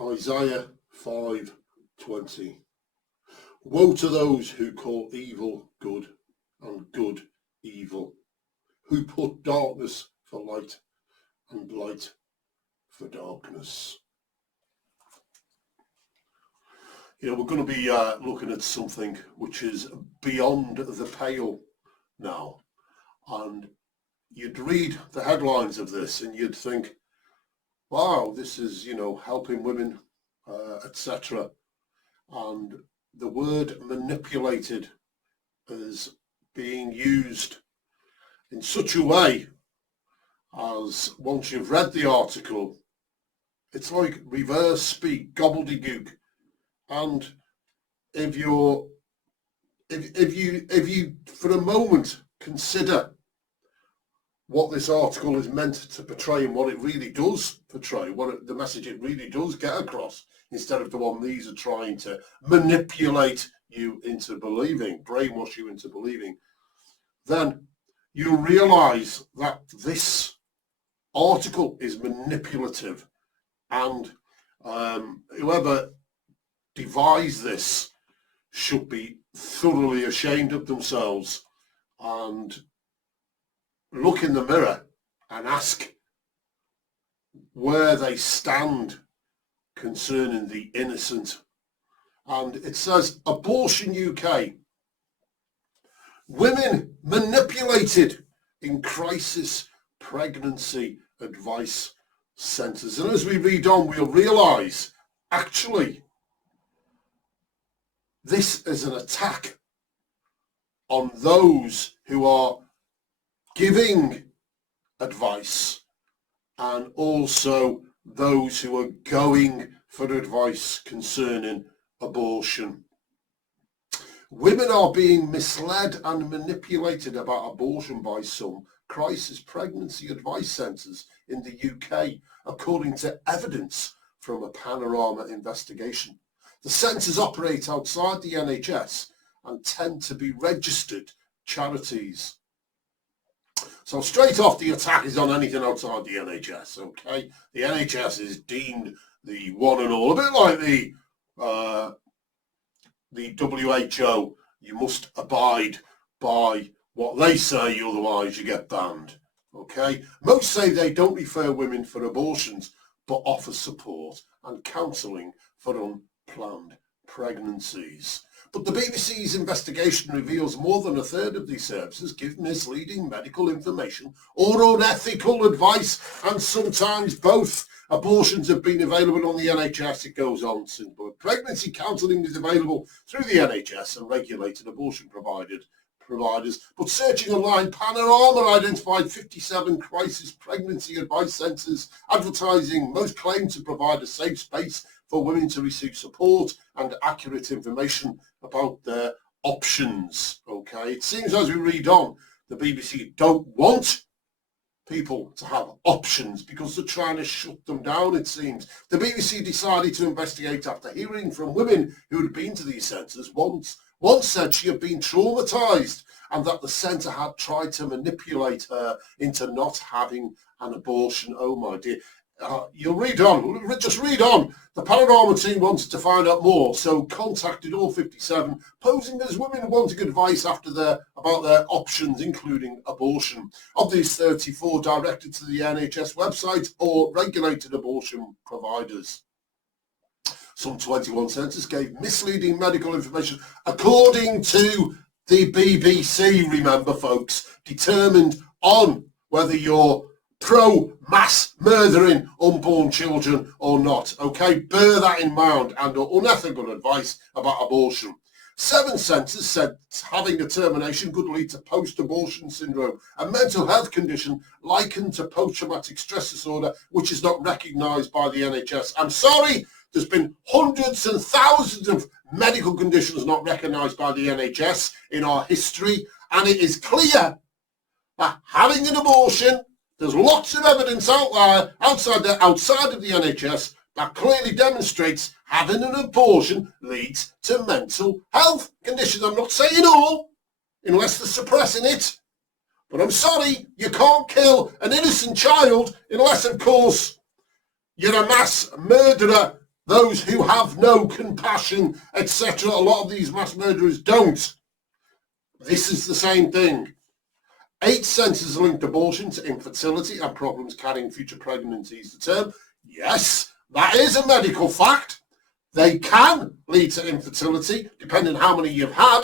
Isaiah 5:20. Woe to those who call evil good and good evil, who put darkness for light and light for darkness. We're going to be looking at something which is beyond the pale now. And you'd read the headlines of this and you'd think, wow, this is, helping women, etc. And the word manipulated is being used in such a way as, once you've read the article, it's like reverse speak, gobbledygook. And if you for a moment consider what this article is meant to portray and what it really does portray, the message it really does get across, instead of the one these are trying to manipulate you into believing, brainwash you into believing, then you realise that this article is manipulative, and whoever devised this should be thoroughly ashamed of themselves and look in the mirror and ask where they stand concerning the innocent. And it says, Abortion UK, women manipulated in crisis pregnancy advice centres. And as we read on, we'll realise, actually, this is an attack on those who are giving advice and also those who are going for advice concerning abortion. Women are being misled and manipulated about abortion by some crisis pregnancy advice centres in the UK, according to evidence from a Panorama investigation. The centres operate outside the NHS and tend to be registered charities. So straight off, the attack is on anything outside the NHS, okay? The NHS is deemed the one and all, a bit like the WHO. You must abide by what they say, otherwise you get banned, okay? Most say they don't refer women for abortions, but offer support and counselling for unplanned pregnancies. But the BBC's investigation reveals more than a third of these services give misleading medical information or unethical advice, and sometimes both. Abortions have been available on the NHS, it goes on, but pregnancy counselling is available through the NHS and regulated abortion providers. But searching online, Panorama identified 57 crisis pregnancy advice centres advertising. Most claim to provide a safe space for women to receive support and accurate information about their options. Okay, it seems as we read on, the BBC don't want people to have options because they're trying to shut them down, it seems. The BBC decided to investigate after hearing from women who had been to these centres. One said she had been traumatised and that the centre had tried to manipulate her into not having an abortion. Oh my dear. You'll read on, just read on. The Panorama team wanted to find out more, so contacted all 57, posing as women wanting advice about their options, including abortion. Of these, 34 directed to the NHS website or regulated abortion providers. Some 21 centres gave misleading medical information, according to the BBC, remember folks, determined on whether you're pro-mass murdering unborn children or not. Okay, bear that in mind, and unethical advice about abortion. 7 centres said having a termination could lead to post-abortion syndrome, a mental health condition likened to post-traumatic stress disorder, which is not recognised by the NHS. I'm sorry, there's been hundreds and thousands of medical conditions not recognised by the NHS in our history, and it is clear that having an abortion, there's lots of evidence out there, outside of the NHS, that clearly demonstrates having an abortion leads to mental health conditions. I'm not saying all, unless they're suppressing it. But I'm sorry, you can't kill an innocent child unless, of course, you're a mass murderer those who have no compassion, etc. A lot of these mass murderers don't. This is the same thing. 8 centres linked abortion to infertility and problems carrying future pregnancies to term. Yes, that is a medical fact. They can lead to infertility, depending on how many you've had,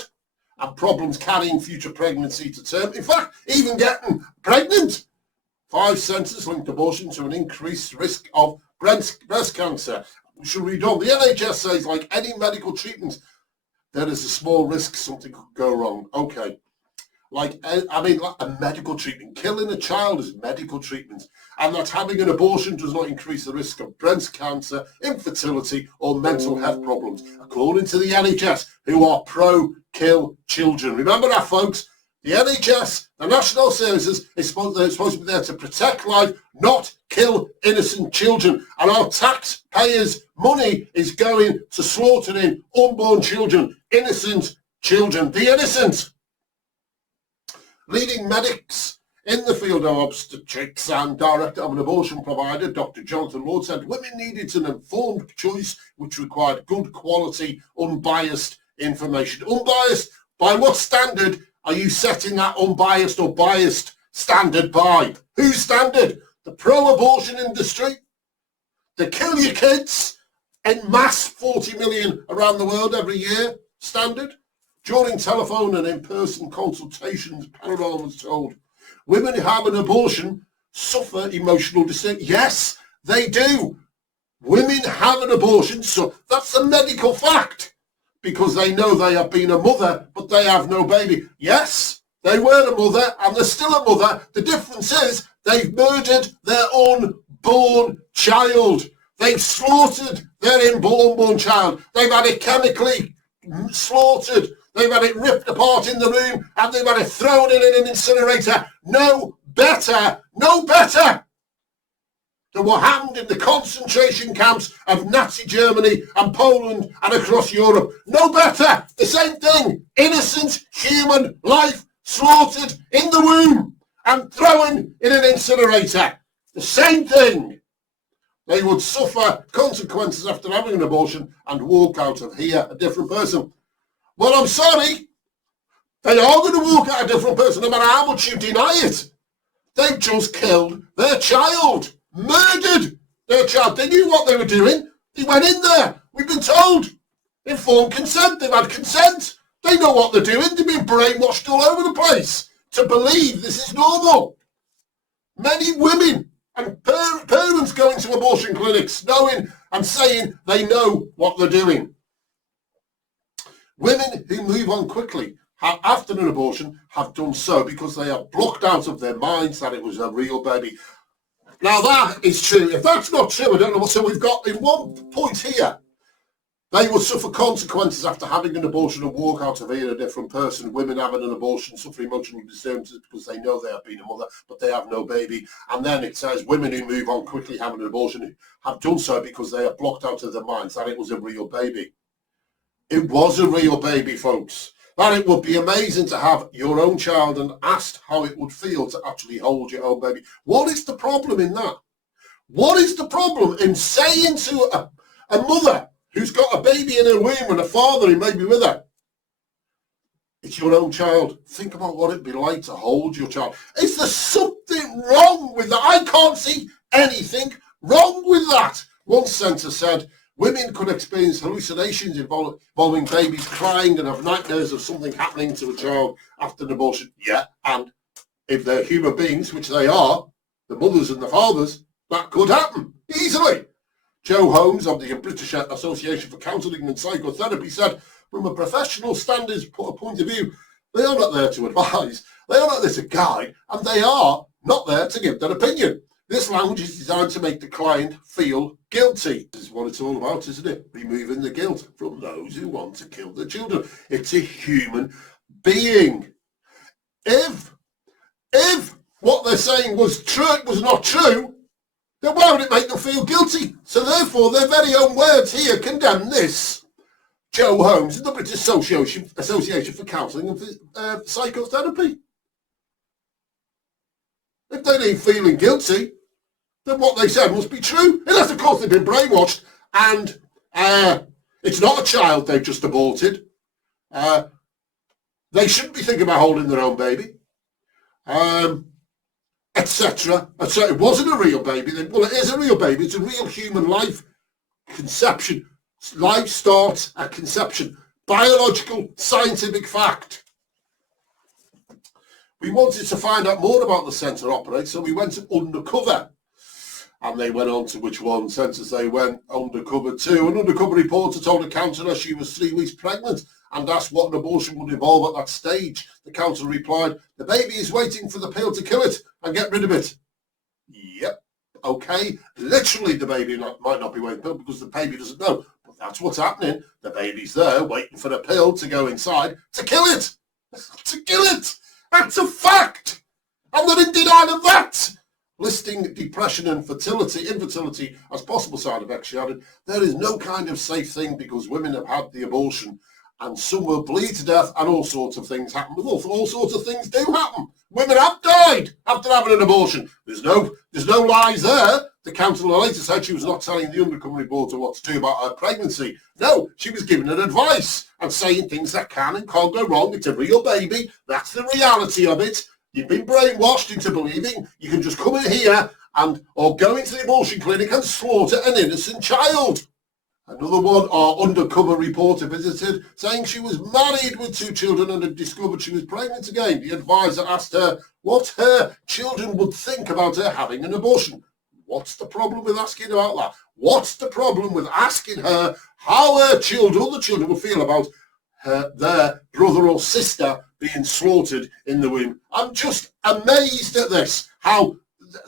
and problems carrying future pregnancy to term. In fact, even getting pregnant. 5 centres linked abortion to an increased risk of breast cancer. We should read on. The NHS says, like any medical treatment, there is a small risk something could go wrong. Okay. Like a medical treatment. Killing a child is medical treatment. And that having an abortion does not increase the risk of breast cancer, infertility, or mental health problems, according to the NHS, who are pro-kill children. Remember that, folks? The NHS, the National Services, they're supposed to be there to protect life, not kill innocent children. And our taxpayers' money is going to slaughtering unborn children, innocent children, the innocent. Leading medics in the field of obstetrics and director of an abortion provider, Dr. Jonathan Lord, said women needed an informed choice which required good quality, unbiased information. Unbiased? By what standard are you setting that unbiased or biased standard by? Whose standard? The pro-abortion industry? The kill your kids en masse 40 million around the world every year standard? During telephone and in-person consultations, Panorama was told, women who have an abortion suffer emotional distress. Yes, they do. Women have an abortion, so that's a medical fact, because they know they have been a mother, but they have no baby. Yes, they were a mother, and they're still a mother. The difference is they've murdered their unborn child. They've slaughtered their unborn child. They've had it chemically slaughtered. They've had it ripped apart in the room, and they've had it thrown in an incinerator. No better than what happened in the concentration camps of Nazi Germany and Poland and across Europe. No better. The same thing. Innocent human life slaughtered in the womb and thrown in an incinerator. The same thing. They would suffer consequences after having an abortion and walk out of here a different person. Well, I'm sorry. They are going to walk out a different person no matter how much you deny it. They've just killed their child. Murdered their child. They knew what they were doing. They went in there. We've been told. Informed consent. They've had consent. They know what they're doing. They've been brainwashed all over the place to believe this is normal. Many women and parents going to abortion clinics knowing and saying they know what they're doing. Women who move on quickly after an abortion have done so because they are blocked out of their minds that it was a real baby. Now that is true. If that's not true, I don't know what. So we've got in one point here, they will suffer consequences after having an abortion and walk out of here a different person. Women having an abortion suffer emotional disturbances because they know they have been a mother, but they have no baby. And then it says women who move on quickly having an abortion have done so because they are blocked out of their minds that it was a real baby. It was a real baby, folks. That it would be amazing to have your own child and asked how it would feel to actually hold your own baby. What is the problem in that? What is the problem in saying to a mother who's got a baby in her womb and a father who may be with her, it's your own child. Think about what it'd be like to hold your child. Is there something wrong with that? I can't see anything wrong with that. One centre said, women could experience hallucinations involving babies crying and have nightmares of something happening to a child after an abortion. Yeah, and if they're human beings, which they are, the mothers and the fathers, that could happen easily. Joe Holmes of the British Association for Counselling and Psychotherapy said, from a professional standards point of view, they are not there to advise, they are not there to guide, and they are not there to give their opinion. This language is designed to make the client feel guilty. This is what it's all about, isn't it? Removing the guilt from those who want to kill their children. It's a human being. If what they're saying was true, it was not true, then why would it make them feel guilty? So therefore, their very own words here condemn this. Joe Holmes of the British Association for Counselling and Psychotherapy. If they leave feeling guilty, then what they said must be true. Unless, of course, they've been brainwashed and It's not a child they've just aborted. They shouldn't be thinking about holding their own baby, etc. So it wasn't a real baby. Well, it is a real baby. It's a real human life. Conception. Life starts at conception. Biological, scientific fact. We wanted to find out more about the centre operates, so we went undercover. And they went on to which one centres they went undercover to. An undercover reporter told a counsellor she was 3 weeks pregnant and asked what an abortion would involve at that stage. The counsellor replied, "The baby is waiting for the pill to kill it and get rid of it." Yep, okay. Literally, the baby might not be waiting for it because the baby doesn't know. But that's what's happening. The baby's there waiting for the pill to go inside to kill it. To kill it. That's a fact. I'm not in denial of that. Listing depression and infertility as possible side effects, she added, "There is no kind of safe thing because women have had the abortion and some will bleed to death and all sorts of things happen. All sorts of things do happen. Women have died after having an abortion. There's no lies there." The counsellor later said she was not telling the undercover reporter what to do about her pregnancy. No, she was giving her advice and saying things that can and can't go wrong. It's a real baby. That's the reality of it. You've been brainwashed into believing you can just come in here or go into the abortion clinic and slaughter an innocent child. Another one, our undercover reporter visited, saying she was married with 2 children and had discovered she was pregnant again. The advisor asked her what her children would think about her having an abortion. What's the problem with asking about that? What's the problem with asking her how her children, other children, would feel about their brother or sister being slaughtered in the womb? I'm just amazed at this, how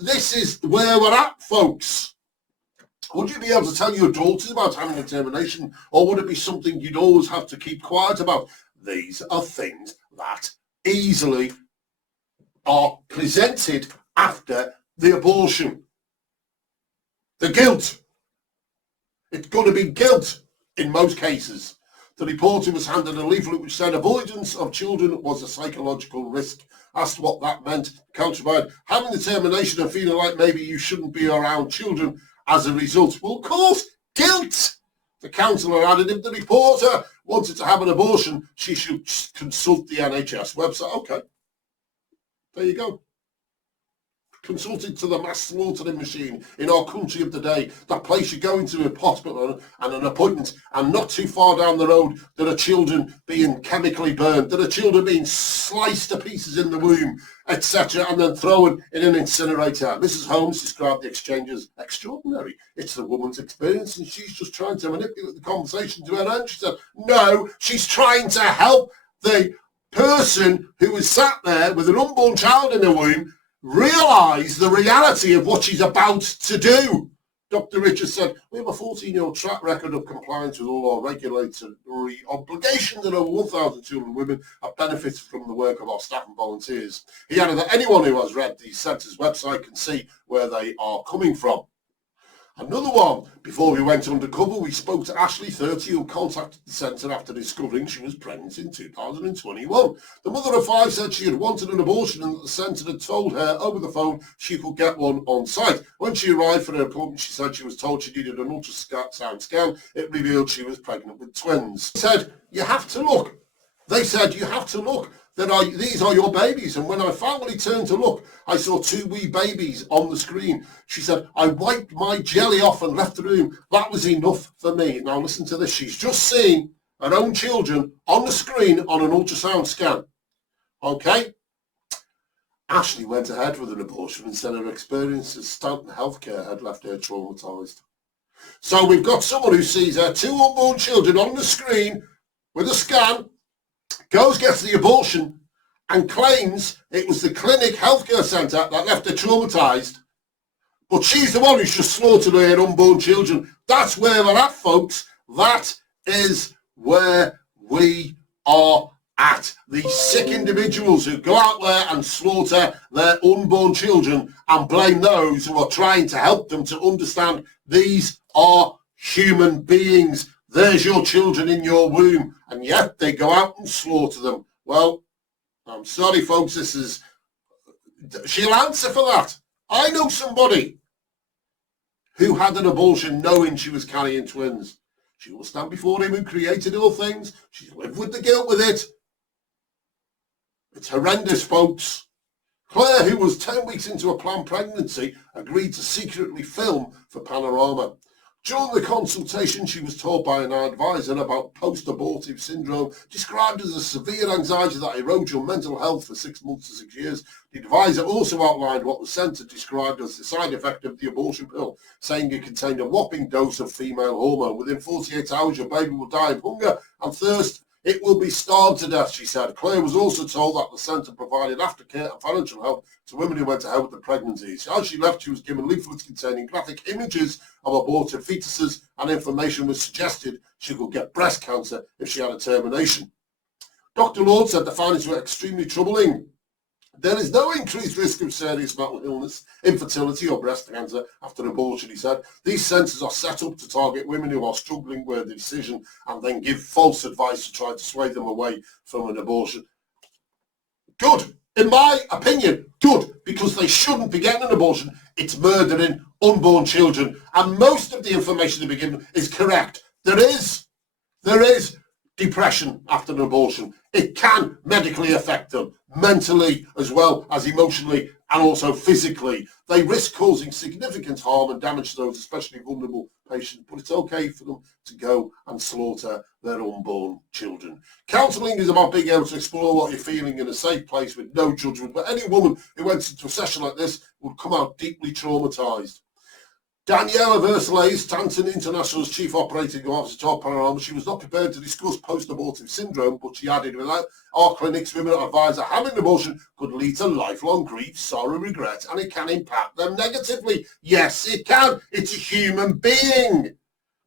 this is where we're at, folks. Would you be able to tell your daughters about having a termination, or would it be something you'd always have to keep quiet about? These are things that easily are presented after the abortion. The guilt. It's going to be guilt in most cases. The reporter was handed a leaflet which said avoidance of children was a psychological risk. Asked what that meant, counterfied, having the termination and feeling like maybe you shouldn't be around children as a result. Well, of course, guilt. The counsellor added, if the reporter wanted to have an abortion, she should consult the NHS website. Okay, there you go. Consulted to the mass slaughtering machine in our country of the day, that place you go into a hospital and an appointment, and not too far down the road there are children being chemically burned, there are children being sliced to pieces in the womb, etc., and then thrown in an incinerator. Mrs. Holmes described the exchange as extraordinary. It's the woman's experience and she's just trying to manipulate the conversation to her end. She said, no, she's trying to help the person who was sat there with an unborn child in her womb realise the reality of what she's about to do. Dr. Richards said, we have a 14-year track record of compliance with all our regulatory obligations, and over 1,200 women have benefited from the work of our staff and volunteers. He added that anyone who has read the centre's website can see where they are coming from. Another one, before we went undercover, we spoke to Ashley, 30, who contacted the centre after discovering she was pregnant in 2021. The mother of 5 said she had wanted an abortion and that the centre had told her over the phone she could get one on site. When she arrived for her appointment, she said she was told she needed an ultrasound scan. It revealed she was pregnant with twins. They said, you have to look. They said, you have to look. These are your babies. And when I finally turned to look, I saw 2 wee babies on the screen. She said, I wiped my jelly off and left the room. That was enough for me. Now listen to this. She's just seen her own children on the screen on an ultrasound scan. Okay? Ashley went ahead with an abortion and said her experience at Stanton Healthcare had left her traumatised. So we've got someone who sees her 2 unborn children on the screen with a scan, goes, gets the abortion, and claims it was the clinic healthcare centre that left her traumatised. But she's the one who's just slaughtered her unborn children. That's where we're at, folks. That is where we are at. These sick individuals who go out there and slaughter their unborn children and blame those who are trying to help them to understand these are human beings. There's your children in your womb, and yet they go out and slaughter them. Well, I'm sorry, folks, she'll answer for that. I know somebody who had an abortion knowing she was carrying twins. She will stand before him who created all things. She's lived with the guilt with it. It's horrendous, folks. Claire, who was 10 weeks into a planned pregnancy, agreed to secretly film for Panorama. During the consultation, she was told by an advisor about post-abortive syndrome, described as a severe anxiety that erodes your mental health for 6 months to 6 years. The advisor also outlined what the centre described as the side effect of the abortion pill, saying it contained a whopping dose of female hormone. Within 48 hours, your baby will die of hunger and thirst. It will be starved to death, she said. Claire was also told that the centre provided aftercare and financial help to women who went to help with the pregnancies. As she left, she was given leaflets containing graphic images of aborted fetuses, and information was suggested she could get breast cancer if she had a termination. Dr. Lord said the findings were extremely troubling. There is no increased risk of serious mental illness, infertility or breast cancer after abortion, he said. These centres are set up to target women who are struggling with the decision and then give false advice to try to sway them away from an abortion. Good. In my opinion, good, because they shouldn't be getting an abortion. It's murdering unborn children. And most of the information they be given is correct. There is depression after an abortion. It can medically affect them, mentally as well as emotionally and also physically. They risk causing significant harm and damage to those, especially vulnerable patients, but it's okay for them to go and slaughter their unborn children. Counselling is about being able to explore what you're feeling in a safe place with no judgment, but any woman who went into a session like this would come out deeply traumatised. Daniela Versailles, Stanton International's chief operating officer, told Panorama she was not prepared to discuss post-abortive syndrome, but she added, without our clinics, women are advised that having an abortion could lead to lifelong grief, sorrow, regret, and it can impact them negatively. Yes, it can. It's a human being.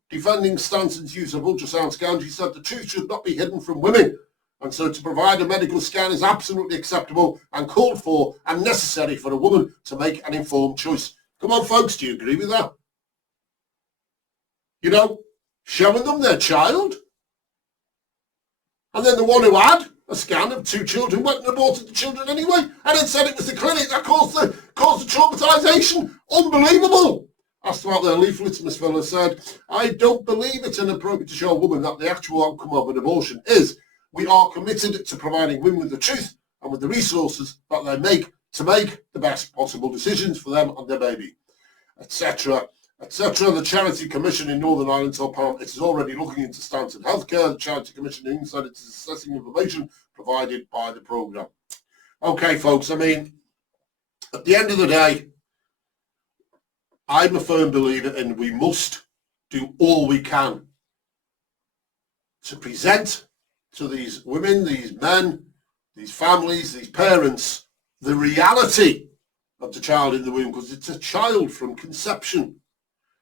Defending Stanton's use of ultrasound scans, she said the truth should not be hidden from women. And so to provide a medical scan is absolutely acceptable and called for and necessary for a woman to make an informed choice. Come on, folks, do you agree with that? You know, showing them their child. And then the one who had a scan of 2 children went and aborted the children anyway, and then said it was the clinic that caused the traumatisation. Unbelievable. Asked about their leaflets, Ms. Miller said, I don't believe it's inappropriate to show a woman that the actual outcome of an abortion is. We are committed to providing women with the truth and with the resources that they make to make the best possible decisions for them and their baby, etc., etc. The Charity Commission in Northern Ireland told Panorama it is already looking into Stanton Healthcare. The Charity Commission in England said it is assessing information provided by the programme. Okay, folks, I mean, at the end of the day, I'm a firm believer in we must do all we can to present to these women, these men, these families, these parents, the reality of the child in the womb, because it's a child from conception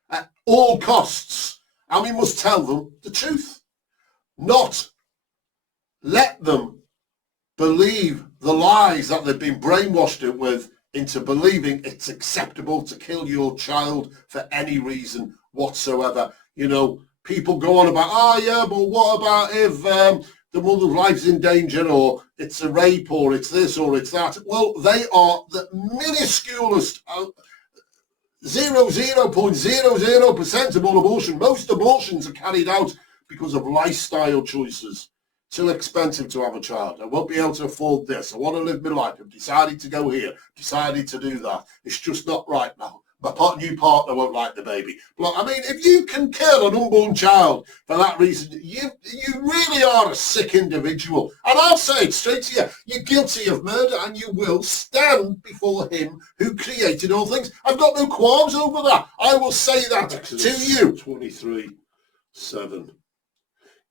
at all costs, and we must tell them the truth, not let them believe the lies that they've been brainwashed with into believing it's acceptable to kill your child for any reason whatsoever. You know, people go on about, oh yeah, but what about if the mother's life's in danger, or it's a rape, or it's this, or it's that. Well, they are the minusculest 0.00% of all abortion. Most abortions are carried out because of lifestyle choices. Too expensive to have a child. I won't be able to afford this. I want to live my life. I've decided to go here, decided to do that. It's just not right now. My new partner won't like the baby. But I mean, if you can kill an unborn child for that reason, you really are a sick individual. And I'll say it straight to you, you're guilty of murder and you will stand before him who created all things. I've got no qualms over that. I will say that Exodus to you. 23:7.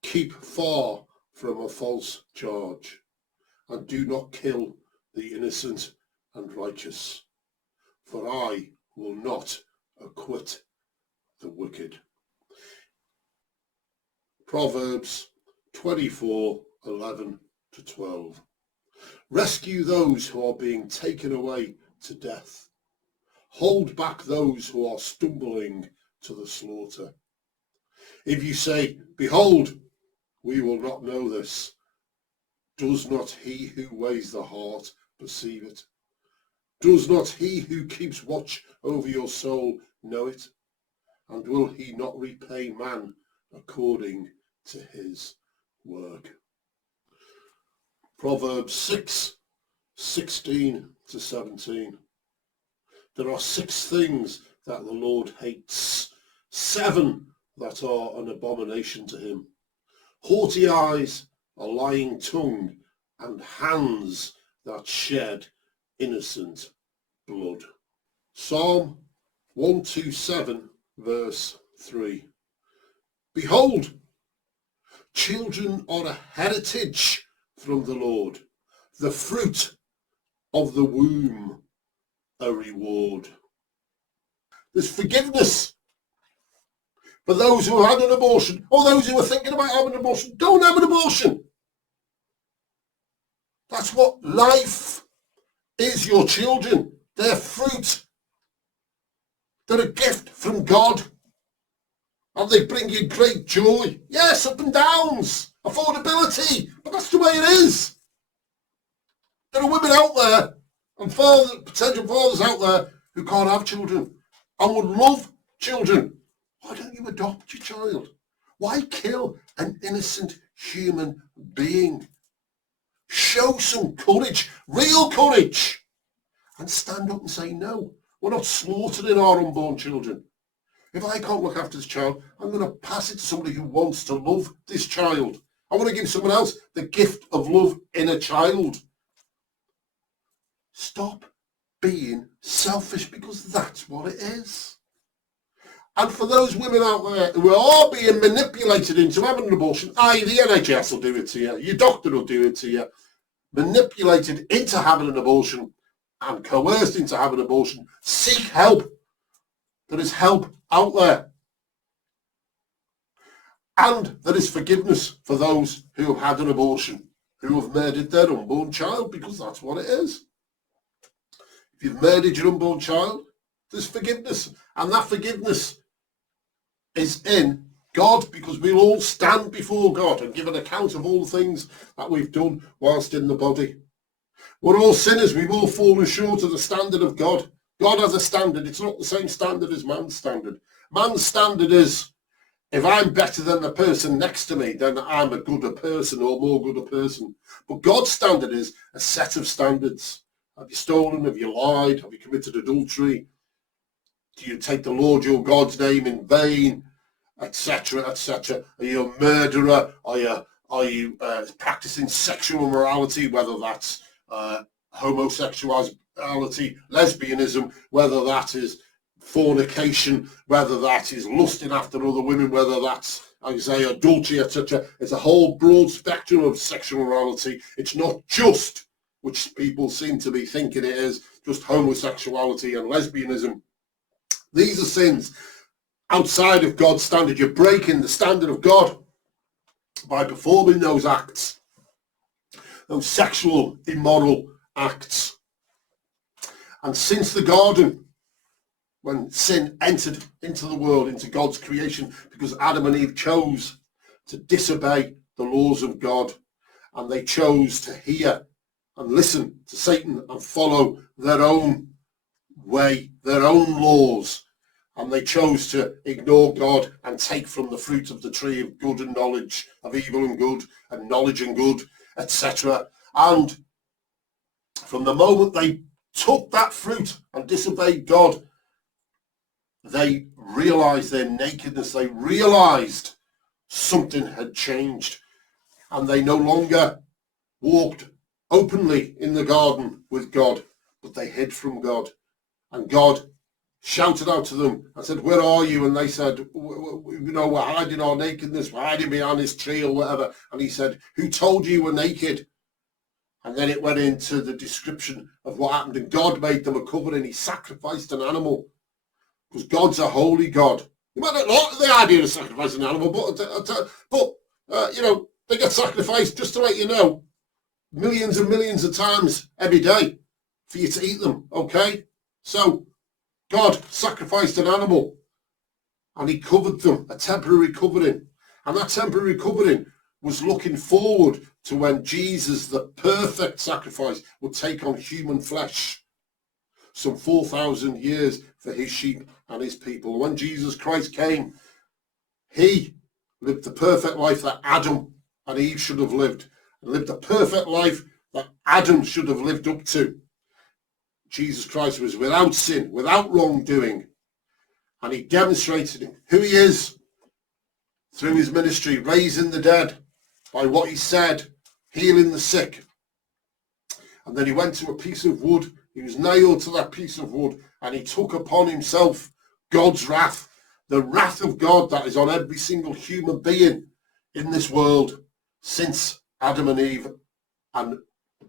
Keep far from a false charge, and do not kill the innocent and righteous, for I will not acquit the wicked. Proverbs 24:11-12. Rescue those who are being taken away to death. Hold back those who are stumbling to the slaughter. If you say, behold, we will not know this, does not he who weighs the heart perceive it? Does not he who keeps watch over your soul know it? And will he not repay man according to his work. Proverbs 6:16-17. There are 6 things that the Lord hates, 7 that are an abomination to him: haughty eyes, a lying tongue, and hands that shed innocent blood. Psalm 127 verse 3. Behold, children are a heritage from the Lord, the fruit of the womb a reward. There's forgiveness for those who have had an abortion, or those who are thinking about having an abortion. Don't have an abortion. That's what life is. Your children, they're fruit. They're a gift from God. And they bring you great joy. Yes, up and downs, affordability, but that's the way it is. There are women out there and potential fathers out there who can't have children and would love children. Why don't you adopt your child? Why kill an innocent human being? Show some courage, real courage, and stand up and say no. We're not slaughtering our unborn children. If I can't look after this child, I'm going to pass it to somebody who wants to love this child. I want to give someone else the gift of love in a child. Stop being selfish, because that's what it is. And for those women out there who are being manipulated into having an abortion, i.e. the NHS will do it to you, your doctor will do it to you, manipulated into having an abortion and coerced into having an abortion, seek help. There is help out there. And there is forgiveness for those who have had an abortion, who have murdered their unborn child, because that's what it is. If you've murdered your unborn child, there's forgiveness. And that forgiveness is in God, because we'll all stand before God and give an account of all the things that we've done whilst in the body. We're all sinners. We've all fallen short of the standard of God. God has a standard. It's not the same standard as man's standard. Man's standard is, if I'm better than the person next to me, then I'm a gooder person or more good a person. But God's standard is a set of standards. Have you stolen? Have you lied? Have you committed adultery? Do you take the Lord your God's name in vain? Etc., etc. Are you a murderer? Are you practicing sexual immorality, whether that's homosexuality, lesbianism, whether that is fornication, whether that is lusting after other women, whether that's, I say, adultery, etc. It's a whole broad spectrum of sexual morality. It's not just, which people seem to be thinking it is, just homosexuality and lesbianism. These are sins outside of God's standard. You're breaking the standard of God by performing those acts, those sexual, immoral acts. And since the garden, when sin entered into the world, into God's creation, because Adam and Eve chose to disobey the laws of God, and they chose to hear and listen to Satan and follow their own way, their own laws, and they chose to ignore God and take from the fruit of the tree of good and knowledge, of evil and good, and knowledge and good, etc. And from the moment they took that fruit and disobeyed God, they realized their nakedness. They realized something had changed, and they no longer walked openly in the garden with God, but they hid from God. And God shouted out to them and said, "Where are you?" And they said, we're hiding our nakedness, we're hiding behind this tree or whatever. And he said, "Who told you were naked?" And then it went into the description of what happened. And God made them a covering. He sacrificed an animal, because God's a holy God. You might not like the idea of sacrificing an animal, but they get sacrificed, just to let you know, millions and millions of times every day for you to eat them, okay? So God sacrificed an animal, and he covered them, a temporary covering. And that temporary covering was looking forward to when Jesus, the perfect sacrifice, would take on human flesh. Some 4,000 years for his sheep and his people. When Jesus Christ came, he lived the perfect life that Adam and Eve should have lived, and lived the perfect life that Adam should have lived up to. Jesus Christ was without sin, without wrongdoing, and he demonstrated who he is through his ministry, raising the dead by what he said, healing the sick. And then he went to a piece of wood. He was nailed to that piece of wood, and he took upon himself God's wrath, the wrath of God that is on every single human being in this world since Adam and Eve, and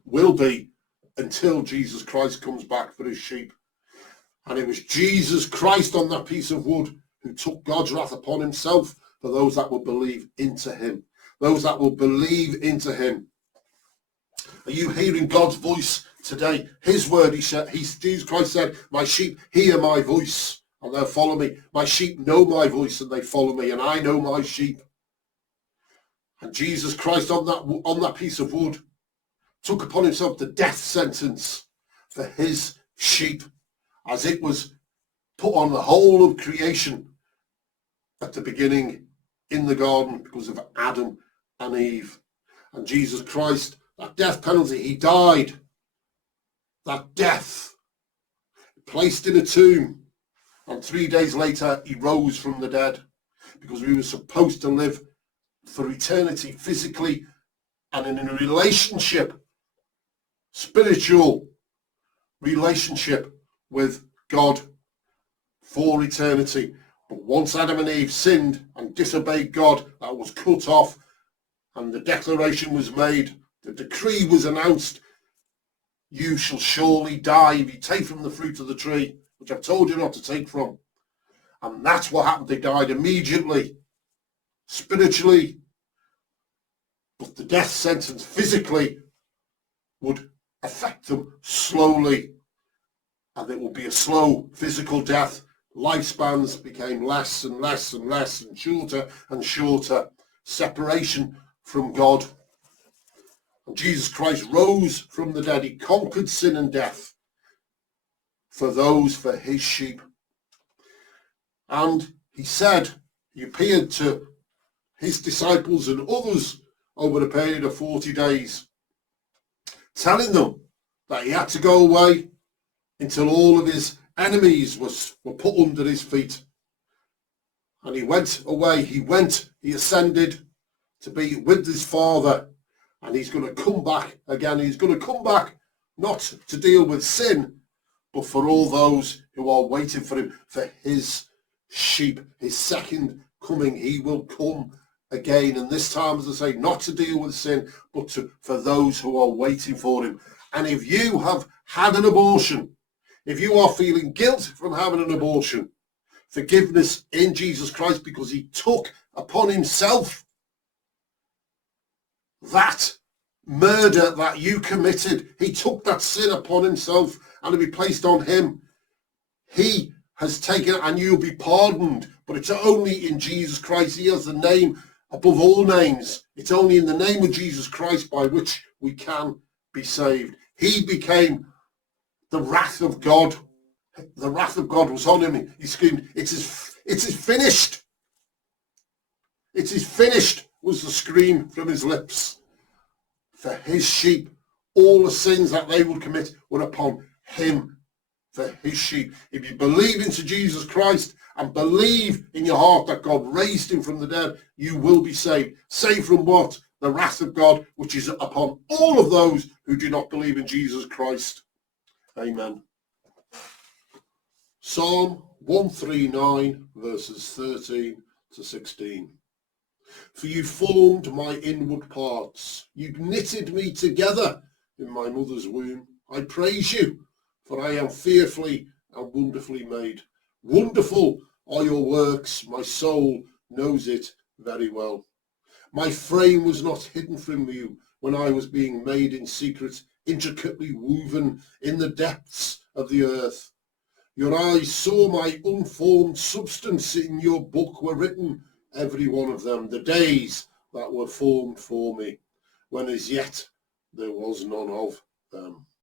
will be until Jesus Christ comes back for his sheep. And it was Jesus Christ on that piece of wood who took God's wrath upon himself for those that will believe into him. Those that will believe into him. Are you hearing God's voice today? His word, Jesus Christ said, my sheep hear my voice and they'll follow me. My sheep know my voice and they follow me, and I know my sheep. And Jesus Christ on that piece of wood took upon himself the death sentence for his sheep, as it was put on the whole of creation at the beginning in the garden because of Adam and Eve. And Jesus Christ, that death penalty, he died. That death, placed in a tomb, and 3 days later he rose from the dead, because we were supposed to live for eternity physically and in a relationship, spiritual relationship with God for eternity. But once Adam and Eve sinned and disobeyed God, that was cut off, and the declaration was made, the decree was announced, you shall surely die if you take from the fruit of the tree, which I've told you not to take from. And that's what happened. They died immediately, spiritually. But the death sentence physically would affect them slowly. And it will be a slow physical death. Lifespans became less and less and less and shorter. Separation from God. And Jesus Christ rose from the dead. He conquered sin and death for his sheep. And he said, he appeared to his disciples and others over a period of 40 days, telling them that he had to go away until all of his enemies were put under his feet. And he went away, he ascended to be with his Father, and he's going to come back again. He's going to come back not to deal with sin, but for all those who are waiting for him, for his sheep, his second coming. He will come again, and this time, as I say, not to deal with sin, but for those who are waiting for him. And if you have had an abortion, if you are feeling guilt from having an abortion, forgiveness in Jesus Christ, because he took upon himself that murder that you committed. He took that sin upon himself, and it'll be placed on him. He has taken it, and you'll be pardoned. But it's only in Jesus Christ. He has the name above all names. It's only in the name of Jesus Christ by which we can be saved. He became the wrath of God. The wrath of God was on him. He screamed, it is finished. It is finished, was the scream from his lips. For his sheep, all the sins that they would commit were upon him. For his sheep. If you believe into Jesus Christ and believe in your heart that God raised him from the dead, you will be saved. Saved from what? The wrath of God, which is upon all of those who do not believe in Jesus Christ. Amen. Psalm 139, verses 13 to 16. For you formed my inward parts. You knitted me together in my mother's womb. I praise you, for I am fearfully and wonderfully made. Wonderful are your works. My soul knows it very well. My frame was not hidden from you when I was being made in secret, intricately woven in the depths of the earth. Your eyes saw my unformed substance. In your book were written, every one of them, the days that were formed for me, when as yet there was none of them.